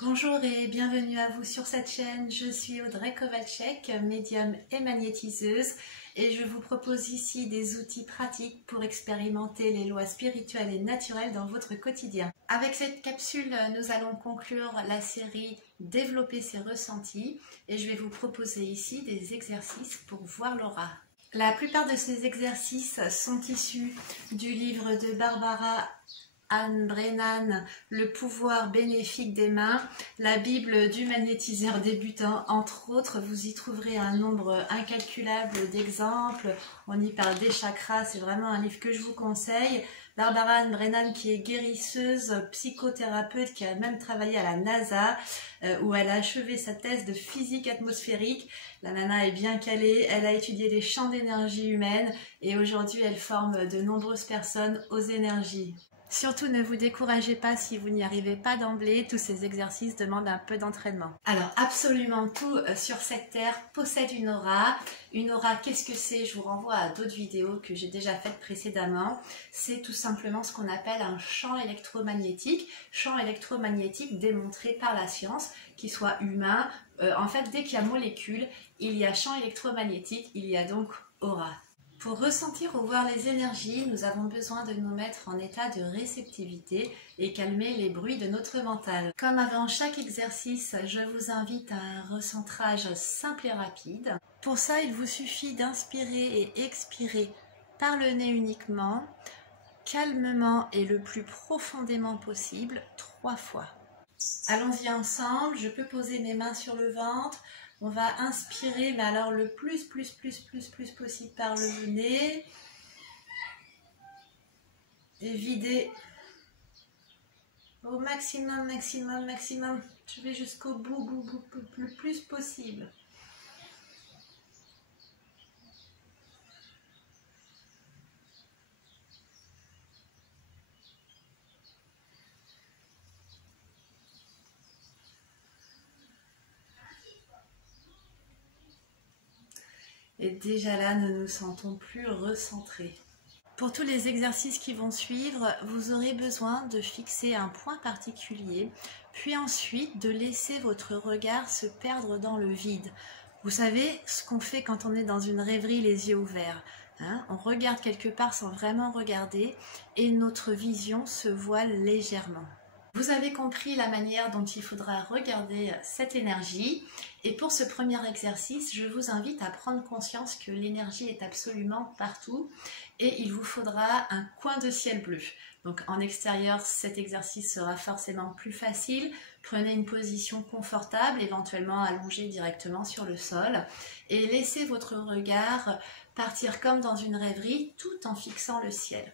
Bonjour et bienvenue à vous sur cette chaîne. Je suis Audrey Kowalczyk, médium et magnétiseuse, et je vous propose ici des outils pratiques pour expérimenter les lois spirituelles et naturelles dans votre quotidien. Avec cette capsule, nous allons conclure la série Développer ses ressentis et je vais vous proposer ici des exercices pour voir l'aura. La plupart de ces exercices sont issus du livre de Barbara Ann Brennan, Le pouvoir bénéfique des mains, la Bible du magnétiseur débutant, entre autres. Vous y trouverez un nombre incalculable d'exemples. On y parle des chakras, c'est vraiment un livre que je vous conseille. Barbara Ann Brennan, qui est guérisseuse, psychothérapeute, qui a même travaillé à la NASA, où elle a achevé sa thèse de physique atmosphérique. La nana est bien calée, elle a étudié les champs d'énergie humaine et aujourd'hui elle forme de nombreuses personnes aux énergies. Surtout, ne vous découragez pas si vous n'y arrivez pas d'emblée, tous ces exercices demandent un peu d'entraînement. Alors, absolument tout sur cette terre possède une aura. Une aura, qu'est-ce que c'est? Je vous renvoie à d'autres vidéos que j'ai déjà faites précédemment. C'est tout simplement ce qu'on appelle un champ électromagnétique démontré par la science, qu'il soit humain. En fait, dès qu'il y a molécule, il y a champ électromagnétique, il y a donc aura. Pour ressentir ou voir les énergies, nous avons besoin de nous mettre en état de réceptivité et calmer les bruits de notre mental. Comme avant chaque exercice, je vous invite à un recentrage simple et rapide. Pour ça, il vous suffit d'inspirer et expirer par le nez uniquement, calmement et le plus profondément possible, 3 fois. Allons-y ensemble, je peux poser mes mains sur le ventre. On va inspirer, mais alors le plus possible par le nez. Et vider au maximum. Je vais jusqu'au bout, le plus possible. Et déjà là, nous nous sentons plus recentrés. Pour tous les exercices qui vont suivre, vous aurez besoin de fixer un point particulier, puis ensuite de laisser votre regard se perdre dans le vide. Vous savez ce qu'on fait quand on est dans une rêverie les yeux ouverts, hein? On regarde quelque part sans vraiment regarder et notre vision se voile légèrement. Vous avez compris la manière dont il faudra regarder cette énergie. Et pour ce premier exercice, je vous invite à prendre conscience que l'énergie est absolument partout et il vous faudra un coin de ciel bleu. Donc en extérieur, cet exercice sera forcément plus facile. Prenez une position confortable, éventuellement allongée directement sur le sol et laissez votre regard partir comme dans une rêverie tout en fixant le ciel.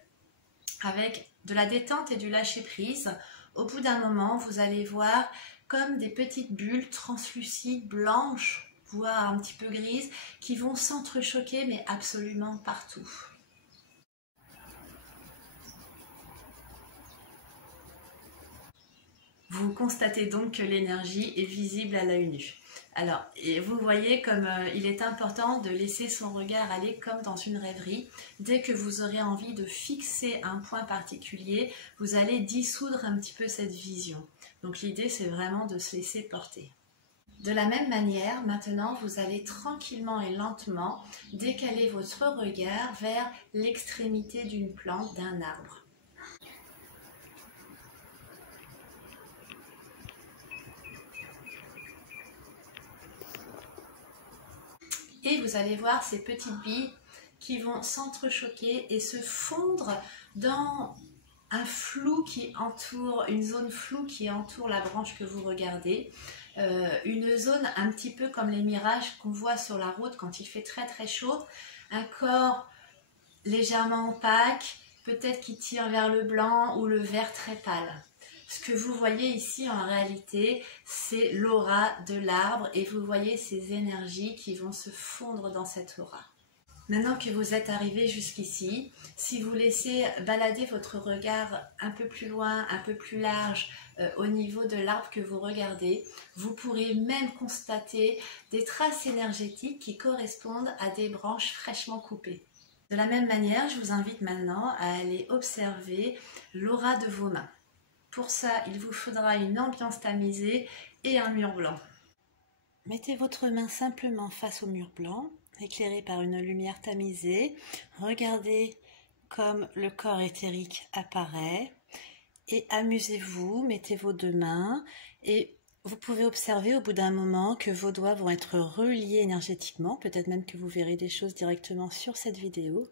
Avec de la détente et du lâcher-prise, au bout d'un moment, vous allez voir comme des petites bulles translucides, blanches, voire un petit peu grises, qui vont s'entrechoquer, mais absolument partout. Vous constatez donc que l'énergie est visible à l'œil nu. Alors, et vous voyez comme il est important de laisser son regard aller comme dans une rêverie. Dès que vous aurez envie de fixer un point particulier, vous allez dissoudre un petit peu cette vision. Donc l'idée, c'est vraiment de se laisser porter. De la même manière, maintenant, vous allez tranquillement et lentement décaler votre regard vers l'extrémité d'une plante, d'un arbre. Et vous allez voir ces petites billes qui vont s'entrechoquer et se fondre dans un flou qui entoure, une zone floue qui entoure la branche que vous regardez. Une zone un petit peu comme les mirages qu'on voit sur la route quand il fait très chaud. Un corps légèrement opaque, peut-être qui tire vers le blanc ou le vert très pâle. Ce que vous voyez ici en réalité, c'est l'aura de l'arbre et vous voyez ces énergies qui vont se fondre dans cette aura. Maintenant que vous êtes arrivé jusqu'ici, si vous laissez balader votre regard un peu plus loin, un peu plus large au niveau de l'arbre que vous regardez, vous pourrez même constater des traces énergétiques qui correspondent à des branches fraîchement coupées. De la même manière, je vous invite maintenant à aller observer l'aura de vos mains. Pour ça, il vous faudra une ambiance tamisée et un mur blanc. Mettez votre main simplement face au mur blanc, éclairé par une lumière tamisée. Regardez comme le corps éthérique apparaît et amusez-vous, mettez vos deux mains et vous pouvez observer au bout d'un moment que vos doigts vont être reliés énergétiquement, peut-être même que vous verrez des choses directement sur cette vidéo.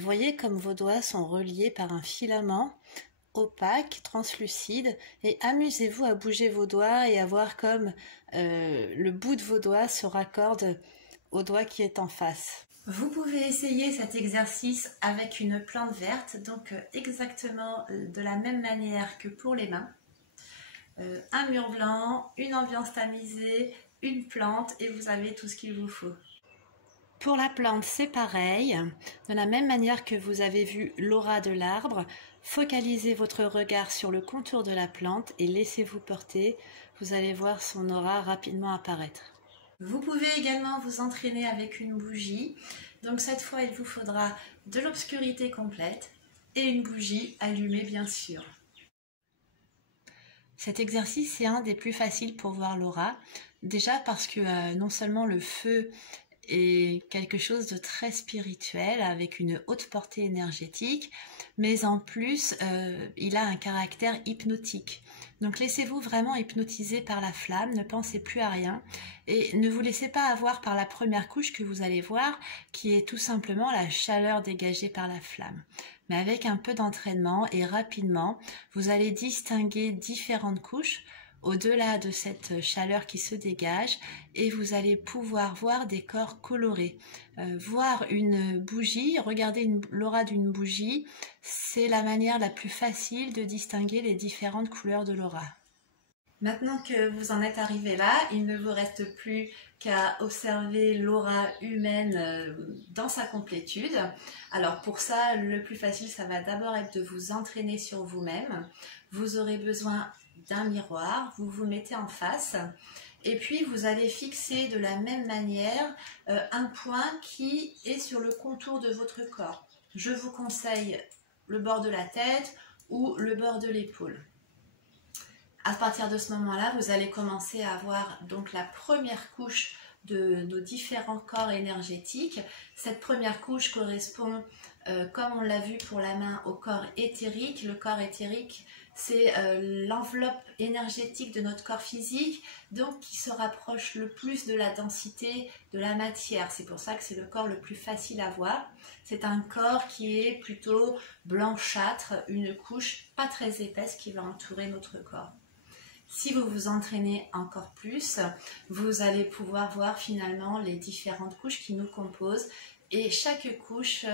Voyez comme vos doigts sont reliés par un filament opaque, translucide, et amusez-vous à bouger vos doigts et à voir comme le bout de vos doigts se raccorde au doigt qui est en face. Vous pouvez essayer cet exercice avec une plante verte, donc exactement de la même manière que pour les mains. Un mur blanc, une ambiance tamisée, une plante et vous avez tout ce qu'il vous faut. Pour la plante, c'est pareil. De la même manière que vous avez vu l'aura de l'arbre, focalisez votre regard sur le contour de la plante et laissez-vous porter. Vous allez voir son aura rapidement apparaître. Vous pouvez également vous entraîner avec une bougie. Donc cette fois, il vous faudra de l'obscurité complète et une bougie allumée bien sûr. Cet exercice est un des plus faciles pour voir l'aura, déjà parce que non seulement le feu est quelque chose de très spirituel avec une haute portée énergétique, mais en plus il a un caractère hypnotique. Donc laissez-vous vraiment hypnotiser par la flamme, ne pensez plus à rien et ne vous laissez pas avoir par la première couche que vous allez voir qui est tout simplement la chaleur dégagée par la flamme. Mais avec un peu d'entraînement et rapidement, vous allez distinguer différentes couches au-delà de cette chaleur qui se dégage et vous allez pouvoir voir des corps colorés. Voir une bougie, regarder l'aura d'une bougie, c'est la manière la plus facile de distinguer les différentes couleurs de l'aura. Maintenant que vous en êtes arrivé là, il ne vous reste plus qu'à observer l'aura humaine dans sa complétude. Alors pour ça, le plus facile, ça va d'abord être de vous entraîner sur vous-même. Vous aurez besoin d'un miroir, vous vous mettez en face et puis vous allez fixer de la même manière un point qui est sur le contour de votre corps. Je vous conseille le bord de la tête ou le bord de l'épaule. À partir de ce moment-là, vous allez commencer à avoir donc la première couche de nos différents corps énergétiques. Cette première couche correspond, comme on l'a vu pour la main, au corps éthérique. Le corps éthérique, c'est l'enveloppe énergétique de notre corps physique, donc qui se rapproche le plus de la densité de la matière. C'est pour ça que c'est le corps le plus facile à voir. C'est un corps qui est plutôt blanchâtre, une couche pas très épaisse qui va entourer notre corps. Si vous vous entraînez encore plus, vous allez pouvoir voir finalement les différentes couches qui nous composent et chaque couche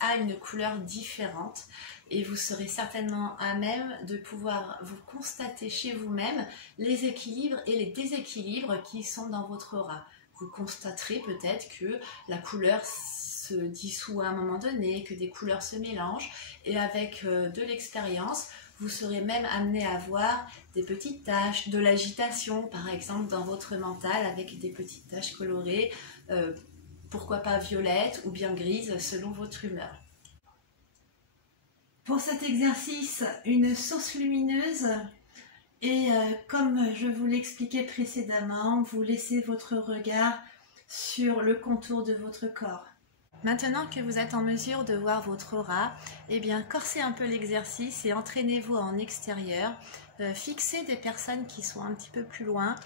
a une couleur différente et vous serez certainement à même de pouvoir vous constater chez vous-même les équilibres et les déséquilibres qui sont dans votre aura. Vous constaterez peut-être que la couleur se dissout à un moment donné, que des couleurs se mélangent et avec de l'expérience, vous serez même amené à voir des petites taches, de l'agitation par exemple dans votre mental avec des petites taches colorées, pourquoi pas violettes ou bien grises selon votre humeur. Pour cet exercice, une source lumineuse et comme je vous l'expliquais précédemment, vous laissez votre regard sur le contour de votre corps. Maintenant que vous êtes en mesure de voir votre aura, eh bien corsez un peu l'exercice et entraînez-vous en extérieur. Fixez des personnes qui sont un petit peu plus loin,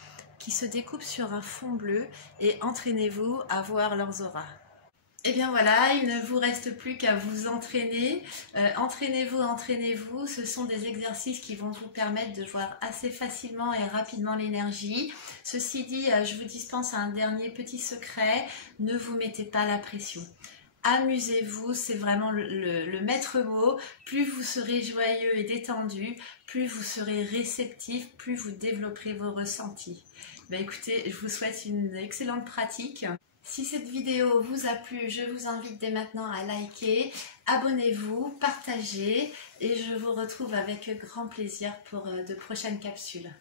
qui se découpent sur un fond bleu et entraînez-vous à voir leurs auras. Et bien voilà, il ne vous reste plus qu'à vous entraîner. Entraînez-vous, entraînez-vous. Ce sont des exercices qui vont vous permettre de voir assez facilement et rapidement l'énergie. Ceci dit, je vous dispense un dernier petit secret. Ne vous mettez pas la pression. Amusez-vous, c'est vraiment le maître mot. Plus vous serez joyeux et détendu, plus vous serez réceptif, plus vous développerez vos ressentis. Ben écoutez, je vous souhaite une excellente pratique. Si cette vidéo vous a plu, je vous invite dès maintenant à liker, abonnez-vous, partagez et je vous retrouve avec grand plaisir pour de prochaines capsules.